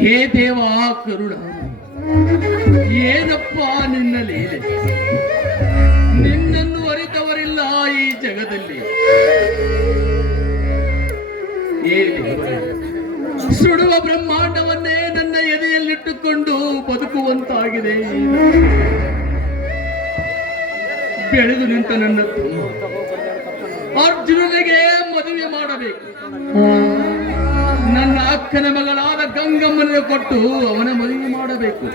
ಹೇ ದೇವ ಕರುಣ, ಏನಪ್ಪ ನಿನ್ನ ಲೀಲೆ? ನಿನ್ನನ್ನು ಅರಿತವರಿಲ್ಲ ಈ ಜಗದಲ್ಲಿ. ಸುಡುವ ಬ್ರಹ್ಮಾಂಡವನ್ನೇ ನನ್ನ ಎದೆಯಲ್ಲಿಟ್ಟುಕೊಂಡು ಬದುಕುವಂತಾಗಿದೆ ಬೆಳೆದು ನಿಂತ ನನ್ನ ಅರ್ಜುನನಿಗೆ ಮದುವೆ ಮಾಡಬೇಕು. ನನ್ನ ಅಕ್ಕನ ಮಗಳಾದ ಗಂಗಮ್ಮನಿಗೆ ಕೊಟ್ಟು ಅವನ ಮದುವೆ ಮಾಡಬೇಕು.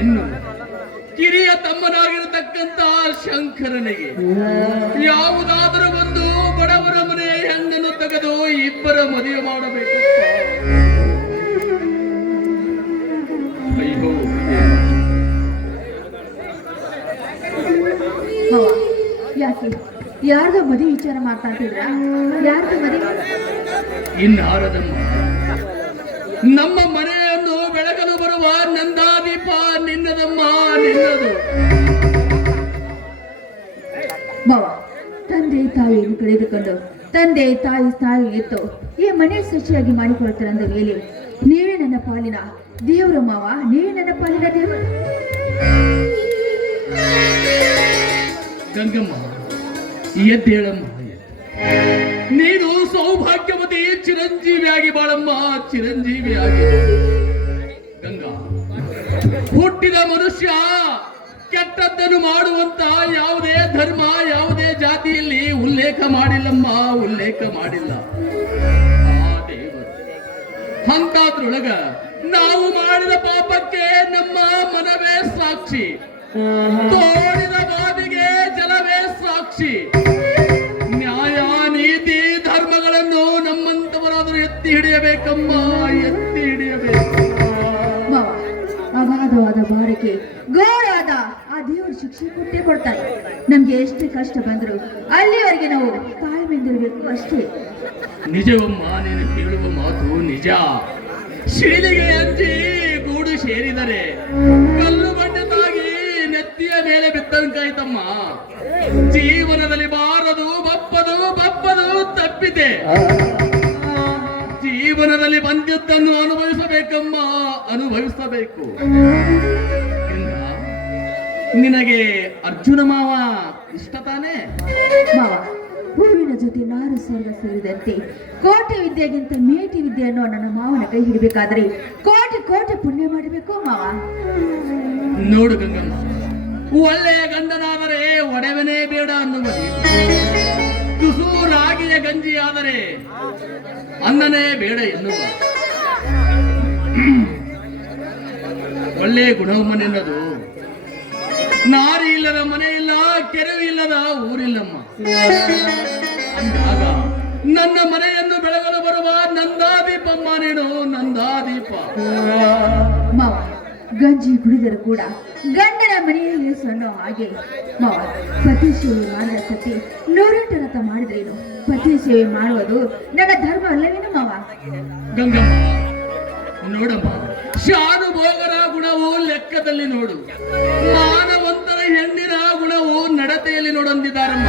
ಇನ್ನು ಕಿರಿಯ ತಮ್ಮನಾಗಿರತಕ್ಕಂತ ಶಂಕರನಿಗೆ ಯಾವುದಾದರೂ ಒಂದು ಬಡವರ ಮನೆಯ ಹೆಣ್ಣನ್ನು ತೆಗೆದು ಇಬ್ಬರ ಮದುವೆ ಮಾಡಬೇಕು. ಯಾಕೆ? ಯಾರ್ದೋ ಮದಿ ವಿಚಾರ ಮಾಡ್ತಾ ಯಾರ್ದು ಮದುವೆ ಇನ್ನಾರದಮ್ಮ ನಮ್ಮ ಮನೆಯನ್ನು ಬೆಳಕಲು ಬರುವ ನಂದಾದೀಪ ನಿನ್ನದಮ್ಮ ನಿನ್ನದು. ಬಾ ತಂದೆ ತಾಯಿಯನ್ನು ಕಳೆದುಕೊಂಡು ತಂದೆ ತಾಯಿ ತಾಯಿ ಎತ್ತು ಈ ಮನೆ ಶುಚಿಯಾಗಿ ಅಂದ ಮೇಲೆ ನೀವೇ ನನ್ನ ಪಾಲಿನ ದೇವರು ಮಾವ ನೀವೇ ನನ್ನ ಪಾಲಿನ ದೇವರು. ಗಂಗಮ್ಮ ಎದ್ದೇಳಮ್ಮ. ನೀನು ಸೌಭಾಗ್ಯವತಿ ಚಿರಂಜೀವಿಯಾಗಿ ಬಾಳಮ್ಮ ಚಿರಂಜೀವಿಯಾಗಿ. ಗಂಗಾ. ಹುಟ್ಟಿದ ಮನುಷ್ಯ ಕೆಟ್ಟದ್ದನ್ನು ಮಾಡುವಂತ ಯಾವುದೇ ಧರ್ಮ ಯಾವುದೇ ಜಾತಿಯಲ್ಲಿ ಉಲ್ಲೇಖ ಮಾಡಿಲ್ಲಮ್ಮ ಉಲ್ಲೇಖ ಮಾಡಿಲ್ಲ. ಅಂತಾದ್ರೊಳಗ ನಾವು ಮಾಡಿದ ಪಾಪಕ್ಕೆ ನಮ್ಮ ಮನವೇ ಸಾಕ್ಷಿ. ತೋಡಿದ ಬಾವಿಗೆ ಜಲವೇ ಸಾಕ್ಷಿ. ಹಿಡಿಯಬೇಕಮ್ಮ ಎತ್ತಿ ಹಿಡಿಯಬೇಕು ಅಗಾಧವಾದ ಬಾರಿಕೆ ಗೋಳಾದ ಆ ದೇವರು ಶಿಕ್ಷೆ ಕೊಟ್ಟೇ ಕೊಡ್ತಾರೆ. ನಮ್ಗೆ ಎಷ್ಟು ಕಷ್ಟ ಬಂದ್ರು ಅಲ್ಲಿವರೆಗೆ ನಾವು ತಾಳ್ಮೆಂದಿರಬೇಕು ಅಷ್ಟೇ. ನಿಜವಮ್ಮ ನೀನು ಕೇಳುವ ಮಾತು ನಿಜ. ಶಿಳಿಗೆ ಅಂಜಿ ಗೂಡು ಸೇರಿದರೆ ಕಲ್ಲು ಬಂಡೆತಾಗಿ ನೆತ್ತಿಯ ಮೇಲೆ ಬಿದ್ದಂಕಾಯ್ತಮ್ಮ ಜೀವನದಲ್ಲಿ ಬಾರದು ಬಪ್ಪದು ಬಪ್ಪದು ತಪ್ಪಿದೆ. ಜೀವನದಲ್ಲಿ ಬಂದಿದ್ದನ್ನು ಅನುಭವಿಸಬೇಕಮ್ಮ ಅನುಭವಿಸಬೇಕು. ನಿನಗೆ ಅರ್ಜುನ ಮಾವ ಇಷ್ಟ ತಾನೇ? ಮಾವ ಹೂವಿನ ಜೊತೆ ನಾರು ಸ್ವರ್ಗ ಸೇರಿದಂತೆ ಕೋಟಿ ವಿದ್ಯೆಗಿಂತ ಮೇಟಿ ವಿದ್ಯೆ ಅನ್ನೋ ನನ್ನ ಮಾವನ ಕೈ ಹಿಡಬೇಕಾದ್ರೆ ಕೋಟಿ ಕೋಟಿ ಪುಣ್ಯ ಮಾಡಬೇಕು ಮಾವ. ನೋಡು ಗಂಗಮ್ಮ ಒಳ್ಳೆಯ ಗಂಡನಾದರೆ ಒಡವೆನೇ ಬೇಡ ಅನ್ನುವುದು ತುಸು ಆದರೆ ಅನ್ನನೇ ಬೇಡ ಎನ್ನುವ. ಒಳ್ಳೆಯ ಗುಣವನ್ನೆನ್ನದು. ನಾರಿ ಇಲ್ಲದ ಮನೆ ಇಲ್ಲ ಕೆರೆ ಇಲ್ಲದ ಊರಿಲ್ಲಮ್ಮ. ಅಂದಾಗ ನನ್ನ ಮನೆಯನ್ನು ಬೆಳಗಲು ಬರುವ ನಂದಾದೀಪಮ್ಮ ನೀನು ನಂದಾದೀಪ. ಗಂಜಿ ಕುಡಿದರೂ ಕೂಡ ಗಂಡನ ಮನೆಯಲ್ಲಿ ಸೊನ್ನೋ ಹಾಗೆ. ಪತಿ ಸೇವೆ ಮಾಡಿದ ಸತಿ ನೂರೆಂಟರತ ಮಾಡಿದ್ರೇನು ಪತಿ ಸೇವೆ ಮಾಡುವುದು ನನ್ನ ಧರ್ಮ ಅಲ್ಲವೇನು ಮಾವ? ಗಂಗಮ್ಮ ನೋಡಮ್ಮ, ಶಾನುಭೋಗರ ಗುಣವು ಲೆಕ್ಕದಲ್ಲಿ ನೋಡು. ಮಾನವಂತರ ಹೆಣ್ಣಿನ ಗುಣವು ನಡತೆಯಲ್ಲಿ ನೋಡೊಂದಿದ್ದಾರಮ್ಮ.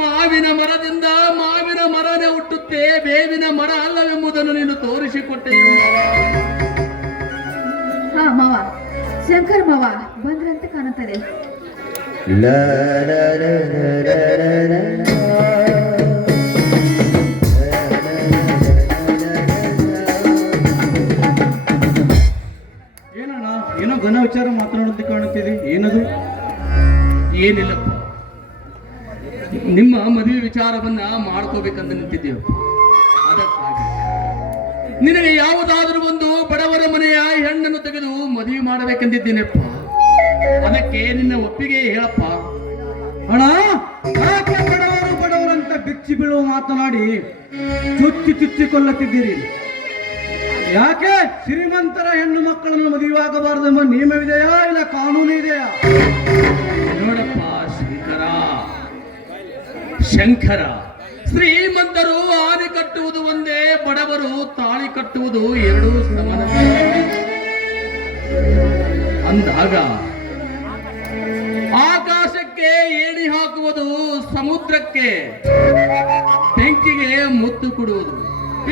ಮಾವಿನ ಮರದಿಂದ ಮಾವಿನ ಮರನೇ ಹುಟ್ಟುತ್ತೆ, ಬೇವಿನ ಮರ ಅಲ್ಲವೆಂಬುದನ್ನು ನೀನು ತೋರಿಸಿಕೊಟ್ಟೆ ಹಾ ಮಾವ. ಶಂಕರ್ ಮಾವ ಬಂದ್ರಂತ ಕಾಣುತ್ತದೆ. ಏನಣ್ಣ ಏನೋ ಘನ ವಿಚಾರ ಮಾತನಾಡೋದಕ್ಕೆ ಕಾಣುತ್ತೀರಿ ಏನದು? ಏನಿಲ್ಲ. ನಿಮ್ಮ ಮದುವೆ ವಿಚಾರವನ್ನ ಮಾಡ್ಕೋಬೇಕಂತ ನಿಂತಿದ್ದೇವೆ ಅದಕ್ಕಾಗಿ ನಿನಗೆ ಯಾವುದಾದ್ರೂ ಒಂದು ಬಡವರ ಮನೆಯ ಹೆಣ್ಣನ್ನು ತೆಗೆದು ಮದುವೆ ಮಾಡಬೇಕೆಂದಿದ್ದೇನೆಪ್ಪ? ಅದಕ್ಕೆ ನಿನ್ನ ಒಪ್ಪಿಗೆ ಹೇಳಪ್ಪ. ಅಣ್ಣ ಬಡವರು ಬಡವರಂತ ಬಿಚ್ಚಿ ಬೀಳುವ ಮಾತನಾಡಿ ಚುಚ್ಚಿ ಚುಚ್ಚಿ ಕೊಲ್ಲುತ್ತಿದ್ದೀರಿ. ಯಾಕೆ? ಶ್ರೀಮಂತರ ಹೆಣ್ಣು ಮಕ್ಕಳನ್ನು ಮದುವೆಯಾಗಬಾರದೆಂಬ ನಿಯಮವಿದೆಯಾ? ಇಲ್ಲ ಕಾನೂನು ಇದೆಯಾ? ನೋಡಪ್ಪ, ಶಂಕರ. ಶಂಕರ, ಶ್ರೀಮಂತರು ಆನೆ ಕಟ್ಟುವುದು ಎರಡೂ ಸಮಾನ. ಅಂದಾಗ ಆಕಾಶಕ್ಕೆ ಏಣಿ ಹಾಕುವುದು ಸಮುದ್ರಕ್ಕೆ, ಬೆಂಕಿಗೆ ಮುತ್ತು ಕೊಡುವುದು.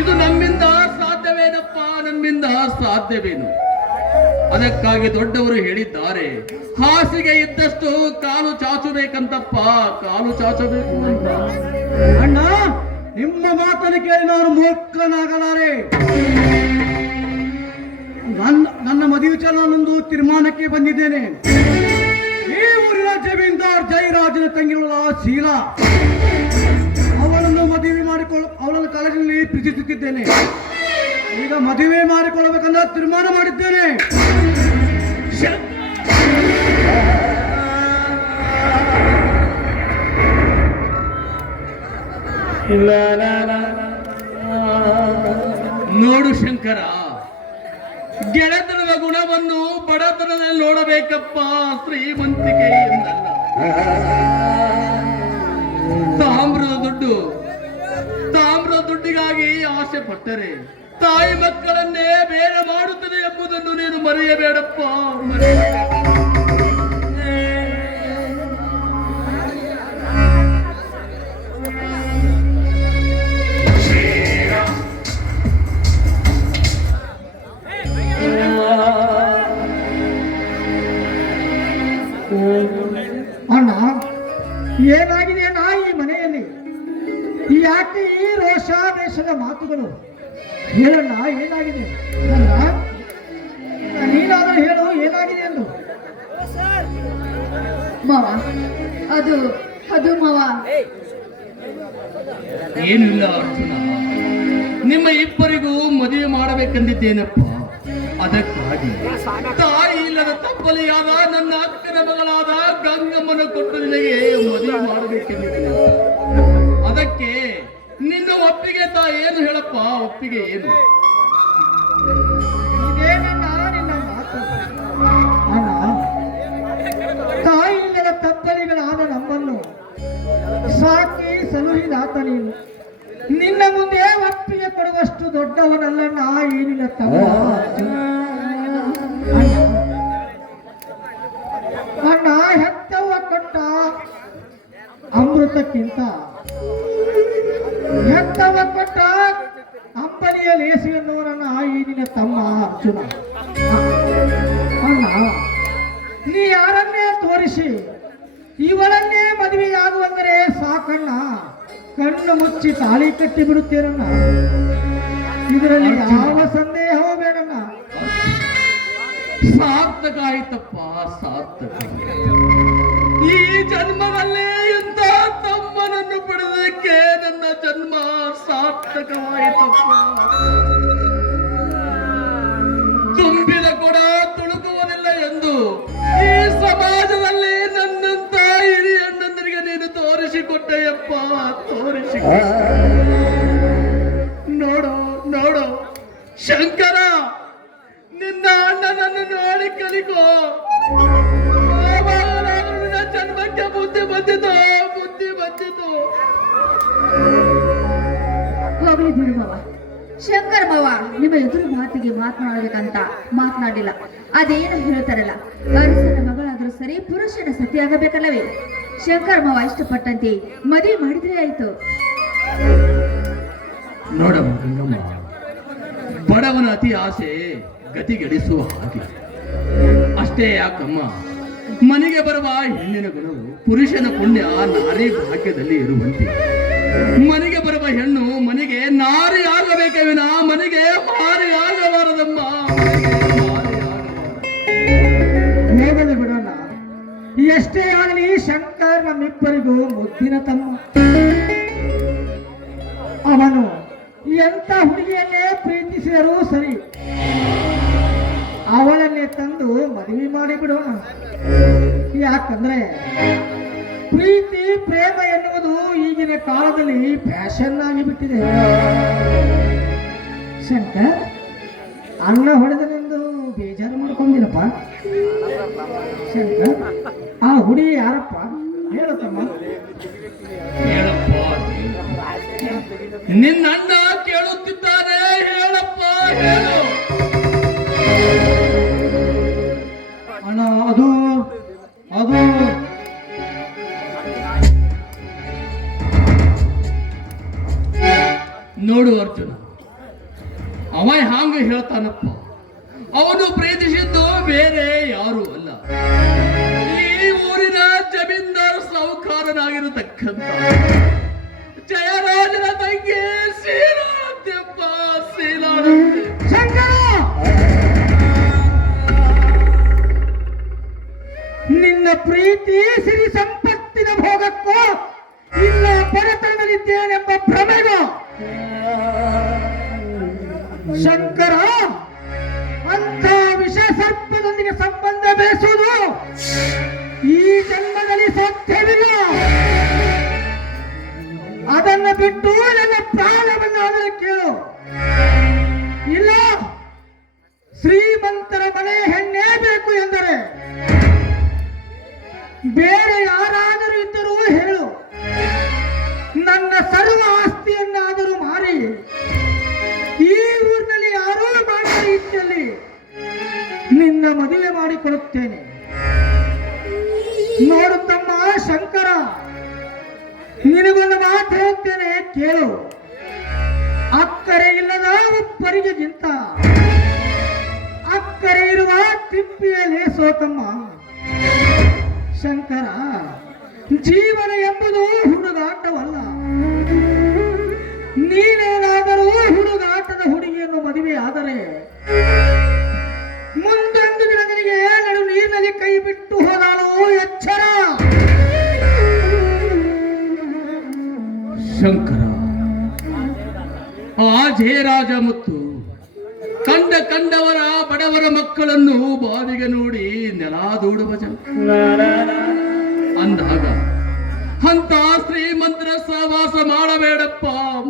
ಇದು ನಮ್ಮಿಂದ ಸಾಧ್ಯವೇನಪ್ಪ? ನಮ್ಮಿಂದ ಸಾಧ್ಯವೇನು? ಅದಕ್ಕಾಗಿ ದೊಡ್ಡವರು ಹೇಳಿದ್ದಾರೆ, ಹಾಸಿಗೆ ಇದ್ದಷ್ಟು ಕಾಲು ಚಾಚಬೇಕಂತಪ್ಪ. ಕಾಲು ಚಾಚಬೇಕು ಅಂತ. ಅಣ್ಣ ನಿಮ್ಮ ಮಾತನ್ನು ಕೇಳಿ ನಾನು ಮೂರ್ಖನಾಗಲಾರೆ? ನನ್ನ ನನ್ನ ಮದುವೆ ವಿಚಾರ ತೀರ್ಮಾನಕ್ಕೆ ಬಂದಿದ್ದೇನೆ. ಈ ಊರಿನ ಜಮೀನ್ದಾರ್ ಜಯರಾಜನ ತಂಗಿರುವ ಶೀಲಾ. ಅವಳನ್ನು ಮದುವೆ ಮಾಡಿಕೊಳ್ಳ ಅವಳನ್ನು ಕಾಲೇಜಿನಲ್ಲಿ ಪ್ರೀತಿಸುತ್ತಿದ್ದೇನೆ. ಈಗ ಮದುವೆ ಮಾಡಿಕೊಳ್ಳಬೇಕಂತ ತೀರ್ಮಾನ ಮಾಡಿದ್ದೇನೆ. ನೋಡು ಶಂಕರ, ಗೆಳೆತನದ ಗುಣವನ್ನು ಬಡತನದಲ್ಲಿ ನೋಡಬೇಕಪ್ಪ ಶ್ರೀಮಂತಿಕೆ ಎಂದಲ್ಲ ತಾಮ್ರದ ದುಡ್ಡು, ತಾಮ್ರದ ದುಡ್ಡಿಗಾಗಿ ಆಸೆ ಪಟ್ಟರೆ, ತಾಯಿ ಮಕ್ಕಳನ್ನೇ ಬೇರೆ ಮಾಡುತ್ತದೆ ಎಂಬುದನ್ನು ನೀನು ಮರೆಯಬೇಡಪ್ಪ, ಮರೆಯಬೇಡ. ಹೇಳಣ್ಣ, ಏನಾಗಿದೆ? ನೀನಾದ್ರೂ ಹೇಳು, ಏನಾಗಿದೆ ಎಂದು ಮಾವ, ಅದು ಅದು ಮಾವ. ಏನಿಲ್ಲ ಅರ್ಜುನ. ನಿಮ್ಮ ಇಬ್ಬರಿಗೂ ಮದುವೆ ಮಾಡಬೇಕೆಂದಿದ್ದೇನಪ್ಪ? ಅದಕ್ಕಾಗಿ. ತಾಯಿ ಇಲ್ಲದ ತಪ್ಪಲೆಯಾದ, ನನ್ನ ಅಕ್ಕನ ಮಗಳಾದ ಗಂಗಮ್ಮನ ಕೊಟ್ಟು ನಿನಗೆ ಮದುವೆ ಮಾಡಬೇಕೆಂದಿದ್ದೇನೆ ಅದಕ್ಕೆ ಒಪ್ಪಿಗೆ ತಾ ಏನು ಹೇಳಪ್ಪ? ಒಪ್ಪಿಗೆ ಏನು? ಇದೇನಣ್ಣ ನಿನ್ನ ಮಾತು ಅಣ್ಣ ತಾಯಿ ಇಲ್ಲದ ತಪ್ಪಲಿಗಳಾದ ನಮ್ಮನ್ನು ಸಾಕಿ ಸಲುಹಿದಾತ ನೀನು. ನಿನ್ನ ಮುಂದೆ ಒಪ್ಪಿಗೆ ಕೊಡುವಷ್ಟು ದೊಡ್ಡವನಲ್ಲ ನಾ ಏನಿಲ್ಲ ತಮ್ಮ. ಮುಚ್ಚಿ ತಾಳಿ ಕಟ್ಟಿ ಬಿಡುತ್ತೇನಮ್ಮ ಇದರಲ್ಲಿ ಯಾವ ಸಂದೇಹವೂ ಬೇಡಣ್ಣ. ಸಾರ್ಥಕ ಆಯ್ತಪ್ಪ ಸಾರ್ಥಕ. ಈ ಜನ್ಮದಲ್ಲೇ ಇಂಥ ತಮ್ಮನನ್ನು ಪಡೆದಕ್ಕೆ ನನ್ನ ಜನ್ಮ ಸಾರ್ಥಕವಾಯಿತಪ್ಪ. ತುಂಬಿದ ಕೂಡ ತುಳುಕುವುದಿಲ್ಲ ಎಂದು ಈ ಸಮಾಜದಲ್ಲಿ ತೋರಿಸಿಕೊಟ್ಟೆಯಪ್ಪ ತೋರಿಸಿ. ನೋಡು ನೋಡು. ಶಂಕರ ನಿನ್ನ ಅಣ್ಣನನ್ನು ನೋಡಿ ಕಲಿಕೋ. ಜನ್ಮಕ್ಕೆ ಬುದ್ಧಿ ಬಂದಿತು ಬುದ್ಧಿ ಬಂದಿತು ಹೋಗ್ಲಿ ಬಿಡು ಮಾವ. ಶಂಕರ್ ಮಾವ ನಿಮ್ಮ ಎದುರು ಮಾತಿಗೆ ಮಾತನಾಡಬೇಕಂತ ಮಾತನಾಡಿಲ್ಲ. ಅದೇನು ಹೇಳ್ತಾರಲ್ಲ ಅರಸನ ಮಗಳಾದ್ರೂ ಸರಿ ಪುರುಷನ ಸತಿಯಾಗಬೇಕಲ್ಲವೇ? ಶಂಕರ್ ಮಾವ ಇಷ್ಟಪಟ್ಟಂತೆ ಮದುವೆ ಮಾಡಿದ್ರೆ ಆಯ್ತು. ನೋಡಮ್ಮ ಬಡವನ ಅತಿ ಆಸೆ ಗತಿಗೆಡಿಸುವ ಹಾಗೆ. ಅಷ್ಟೇ ಯಾಕಮ್ಮ, ಮನೆಗೆ ಬರುವ ಹೆಣ್ಣಿನ ಗುಣವು ಪುರುಷನ ಪುಣ್ಯ ನಾರಿ ಭಾಗ್ಯದಲ್ಲಿ ಇರುವಂತೆ. ಮನೆಗೆ ಬರುವ ಹೆಣ್ಣು ಮನೆಗೆ ನಾರಿ ಆಗಬೇಕೇ ವಿನ, ಮನೆಗೆ ಮಾರಿ ಆಗಬಾರದಮ್ಮ. ಎಷ್ಟೇ ಆಗಲಿ ಶಂಕರ್ ನಮ್ಮಿಬ್ಬರಿಗೂ ಮುದ್ದಿನ ತಮ್ಮ. ಅವನು ಎಂತ ಹುಡುಗಿಯನ್ನೇ ಪ್ರೀತಿಸಿದರೂ ಸರಿ ಅವಳನ್ನೇ ತಂದು ಮದುವೆ ಮಾಡಿಬಿಡೋಣ ಯಾಕಂದ್ರೆ ಪ್ರೀತಿ, ಪ್ರೇಮ ಎನ್ನುವುದು ಈಗಿನ ಕಾಲದಲ್ಲಿ ಫ್ಯಾಷನ್ ಆಗಿಬಿಟ್ಟಿದೆ ಶಂಕರ್, ಅನ್ನ ಹೊಡೆದನೆಂದು ಬೇಜಾರು ಮಾಡ್ಕೊಂಡಿರಪ್ಪ. ಶಂಕರ್, ಆ ಹುಡುಗಿ ಯಾರಪ್ಪ? ನಿನ್ನ ಅಣ್ಣ ಕೇಳುತ್ತಿದ್ದಾನೆ ಹೇಳಪ್ಪ ಹೇಳು. ಅಣ್ಣ ಅದು ಅದು. ನೋಡು ಅರ್ಜುನ ಅವ ಹಾಂಗ ಹೇಳ್ತಾನಪ್ಪ? ಸಾಹುಕಾರನಾಗಿರತಕ್ಕಂತ ಜಯರಾಜನ ಅದನ್ನು ಬಿಟ್ಟು ನನ್ನ ಪ್ರಾಣವನ್ನು ಆದರೆ ಕೇಳು. ಇಲ್ಲ, ಶ್ರೀಮಂತರ ಮನೆ ಹೆಣ್ಣೇ ಬೇಕು ಎಂದರೆ ಬೇರೆ ಯಾರಾದರೂ ಇದ್ದರೂ ಹೇಳು. ನನ್ನ ಸರ್ವ ಆಸ್ತಿಯನ್ನಾದರೂ ಮಾರಿ. ಈ ಊರಿನಲ್ಲಿ ಯಾರೂ ಮಾಡಿದ ರೀತಿಯಲ್ಲಿ ನಿನ್ನ ಮದುವೆ ಮಾಡಿಕೊಡುತ್ತೇನೆ. ತಮ್ಮ ಶಂಕರ. ನಿನಗೊಂದು ಮಾತು ಹೇಳ್ತೇನೆ, ಕೇಳು. ಅಕ್ಕರೆ ಇಲ್ಲದ ಉಪ್ಪರಿಗೆಗಿಂತ ಅಕ್ಕರೆ ಇರುವ ತಿಪ್ಪಿಯಲ್ಲಿ ಸೋತಮ್ಮ. ಶಂಕರ, ಜೀವನ ಎಂಬುದು ಹುಡುಗಾಟವಲ್ಲ. ನೀನೇನಾದರೂ ಹುಡುಗಾಟದ ಹುಡುಗಿಯನ್ನು ಮದುವೆ ಆದರೆ, ಮುಂದೊಂದು ದಿನಗಳಿಗೆ ನಡು ನೀರಿನಲ್ಲಿ ಕೈ ಬಿಟ್ಟು ಹೋದಾಳು ಎಚ್ಚರ. ಶಂಕರ. ಆ ಜಯರಾಜ ಮತ್ತು ಕಂಡ ಕಂಡವರ ಬಡವರ ಮಕ್ಕಳನ್ನು ಬಾವಿಗೆ ನೋಡಿ ನೆಲ ದೂಡುವ ಅಂದಾಗ ಅಂತ ಶ್ರೀಮಂತರ ಸಹವಾಸ ಮಾಡಬೇಡಪ್ಪ,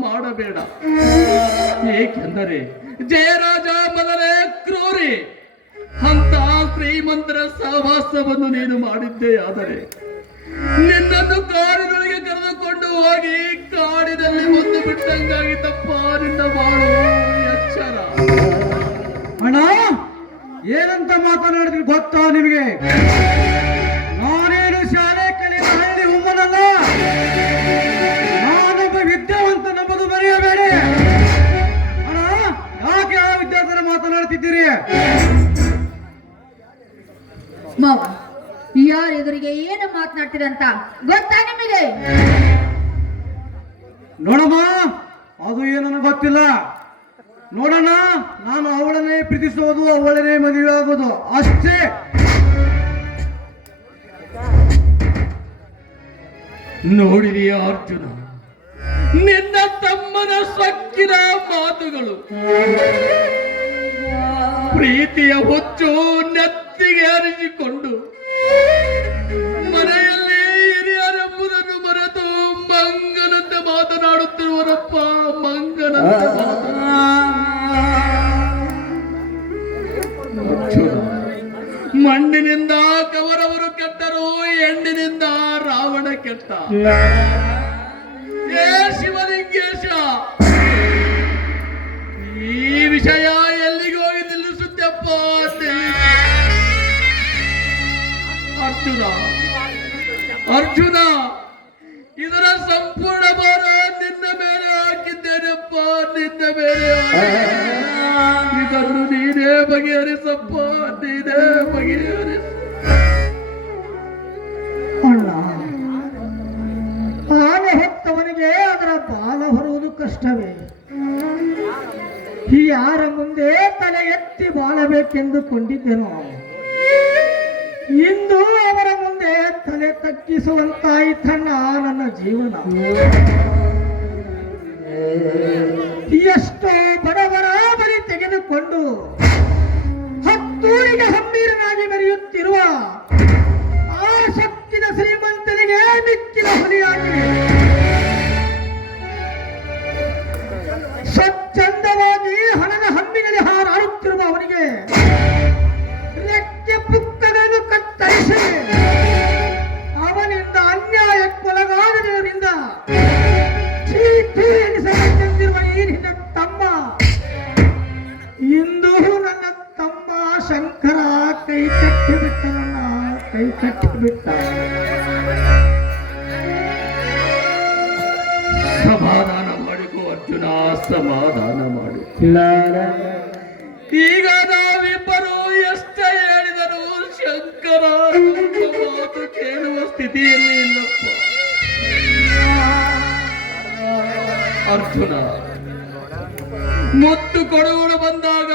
ಮಾಡಬೇಡ. ಏಕೆಂದರೆ ಜಯರಾಜ ಮೊದಲೇ ಕ್ರೂರಿ. ಅಂತ ಶ್ರೀಮಂತರ ಸಹವಾಸವನ್ನು ನೀನು ಮಾಡಿದ್ದೇ ಆದರೆ ನಿನ್ನನ್ನು ಕಾಡಿನೊಳಗೆ ಹೋಗಿ ಕಾಡಿನಲ್ಲಿ ಒಂದು ಬಿಟ್ಟಂಗಾಗಿತ್ತಪ್ಪ ನಿನ್ನ ಬಾಳು ಎಚ್ಚರ. ಅಣ್ಣ ಏನಂತ ಮಾತನಾಡಿದ್ರಿ ಗೊತ್ತಾ ನಿಮಗೆ? ನಾನೇನು ಶಾಲೆ ಕಲಿತ ಹಳ್ಳಿ ಹುಮ್ಮನಲ್ಲ? ನಾನೊಬ್ಬ ವಿದ್ಯಾವಂತ ನಂಬುದು ಮರೆಯಬೇಡಿ. ಅಣ್ಣ ಯಾಕೆ ಆ ವಿದ್ಯಾರ್ಥಿ ಮಾತನಾಡ್ತಿದ್ದೀರಿ ಮಾವ ಯಾರ ಎದುರಿಗೆ ಏನು ಮಾತನಾಡ್ತೀರಂತ ಗೊತ್ತಾ ನಿಮಗೆ? ನೋಡಮ್ಮ, ಅದು ಏನನ್ನು ಗೊತ್ತಿಲ್ಲ. ನೋಡೋಣ ನಾನು ಅವಳನ್ನೇ ಪ್ರೀತಿಸೋದು, ಅವಳನ್ನೇ ಮದುವೆ ಆಗೋದು, ಅಷ್ಟೇ. ನೋಡಿರಿ ಅರ್ಜುನ, ನಿನ್ನ ತಮ್ಮನ ಸಕ್ಕಿನ ಮಾತುಗಳು. ಪ್ರೀತಿಯ ಹುಚ್ಚು ನೆತ್ತಿಗೆ ಬಗೆಹರಿಸಪ್ಪ ನೀನೇ ಬಗೆಹರಿಸ ಅಣ್ಣ ಆನೆ ಹೊತ್ತವನಿಗೆ ಅದರ ಬಾಲ ಹೊರುವುದು ಕಷ್ಟವೇ. ಈ ಯಾರ ಮುಂದೆ ತಲೆ ಎತ್ತಿ ಬಾಳಬೇಕೆಂದು ಕೊಂಡಿದ್ದೆನೋ ಇಂದು ಅವರ ಮುಂದೆ ತಲೆ ತಗ್ಗಿಸುವಂತಾಯಿತಣ್ಣ ನನ್ನ ಜೀವನ. ಎಷ್ಟೋ ಬಡವರ ಬರಿ ತೆಗೆದುಕೊಂಡು ಸಮಾಧಾನ ಮಾಡಿ ಈಗ ನಾವಿಬ್ಬರು ಎಷ್ಟ ಹೇಳಿದರು ಶಂಕರ ಮಾತು ಕೇಳುವ ಸ್ಥಿತಿಯಲ್ಲಿ ಇಲ್ಲಪ್ಪ. ಅರ್ಜುನ ಮುತ್ತು ಕೊಡುಗಳು ಬಂದಾಗ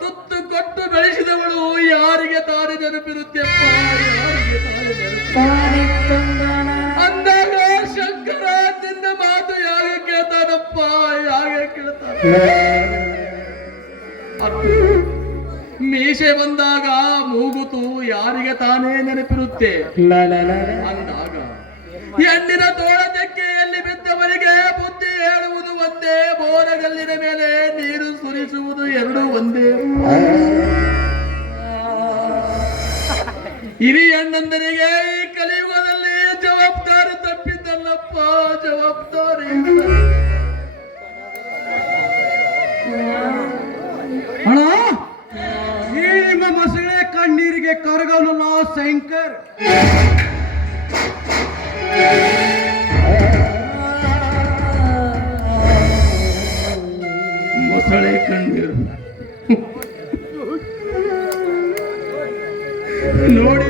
ತುತ್ತು ಕೊಟ್ಟು ಬೆಳೆಸಿದವಳು ಯಾರಿಗೆ ತಾನೇ ನೆನಪಿರುತ್ತೆಪ್ಪ? ಯಾರಿಗೆ ತಾನೇ ನೆನಪು ಅಂದಾಗ ಶಂಕರ ನಿನ್ನ ಮಾತು ಯಾರು ಕೇಳ್ತಾನಪ್ಪ? ಯಾಕೆ ಕೇಳ್ತಾನ ಅರ್ಜುನ, ಮೀಸೆ ಬಂದಾಗ ಮೂಗುತು ಯಾರಿಗೆ ತಾನೇ ನೆನಪಿರುತ್ತೆ? ಅಂದಾಗ ಹೆಣ್ಣಿನ ತೋಳ ತೆಕ್ಕೆಯಲ್ಲಿ ಬಿದ್ದವರಿಗೆ ಬುದ್ಧಿ ಹೇಳುವುದು ಒಂದೇ ಬೋರಗಲ್ಲಿನ ಮೇಲೆ ನೀರು ಸುರಿಸುವುದು ಎರಡು ಒಂದೇ. ಹಿರಿಯ ಅಣ್ಣಂದರಿಗೆ ಈ ಕಲಿಯುಗದಲ್ಲಿ ಜವಾಬ್ದಾರಿ ತಪ್ಪಿದ್ದಲ್ಲಪ್ಪ ಜವಾಬ್ದಾರಿ. ಅಣ್ಣ? ಈ ನಿಮ್ಮ ಮಸಳೆ ಕಣ್ಣೀರಿಗೆ ನಾ ಶಂಕರ್. ಮೊಸಳೆ ಕಣ್ಣೀರು. ನೋಡಿದಿ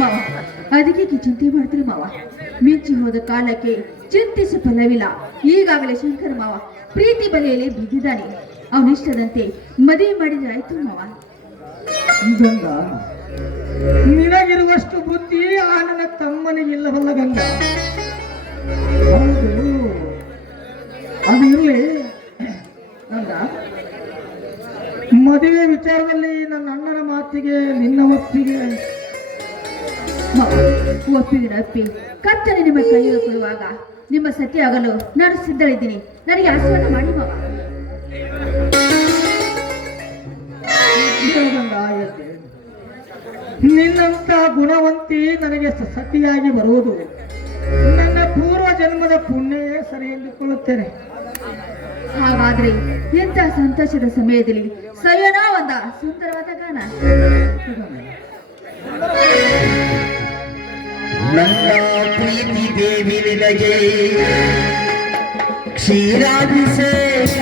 ಮಾವ. ಅದಕ್ಕೆ ಚಿಂತೆ ಮಾಡ್ತೀರಿ ಮಾವ. ಮಿಂಚಿ ಹೋದ ಕಾಲಕ್ಕೆ ಚಿಂತಿಸ ಫಲವಿಲ್ಲ ಈಗಾಗಲೇ ಶಂಕರ ಮಾವ ಪ್ರೀತಿ ಬಲೆಯಲ್ಲಿ ಬಿದ್ದಿದ್ದಾನೆ. ಅವನಿಷ್ಟದಂತೆ ಮದುವೆ ಮಾಡಿದ್ರೆ ಆಯ್ತು ಮಾವ. ನಿನಗಿರುವಷ್ಟು ಬುದ್ಧಿ ಆ ನನ್ನ ತಮ್ಮನಿಗಿಲ್ಲವಲ್ಲ ಗಂಗ? ಅದು ಮದುವೆ ವಿಚಾರದಲ್ಲಿ ನನ್ನ ಅಣ್ಣನ ಮಾತಿಗೆ, ನಿನ್ನ ಒಪ್ಪಿಗೆ ಒಪ್ಪಿಗೆ ಅಪ್ಪಿ ಕತ್ತನೆ ನಿಮ್ಮ ಕೈಗೆ ಕೊಡುವಾಗ ನಿಮ್ಮ ಸತ್ಯ ಆಗಲು ನಾನು ಸಿದ್ಧಳಿದ್ದೀನಿ ನನಗೆ ಆಸವನ್ನು ಮಾಡಿ ಮಗ ನಿನ್ನಂತ ಗುಣವಂತಿ ನನಗೆ ಸತಿಯಾಗಿ ಬರುವುದು. ನನ್ನ ಪೂರ್ವ ಜನ್ಮದ ಪುಣ್ಯವೇ ಸರಿ ಎಂದುಕೊಳ್ಳುತ್ತೇನೆ. ಹಾಗಾದ್ರೆ ಇಂತಹ ಸಂತೋಷದ ಸಮಯದಲ್ಲಿ ಸಯೋನ ಒಂದ ಸುಂದರವಾದ ಗಾನ. ನನ್ನ ಪ್ರೀತಿ ದೇವಿ ನಿನಗೆ ಕ್ಷೀರಾಭಿಷೇಕ.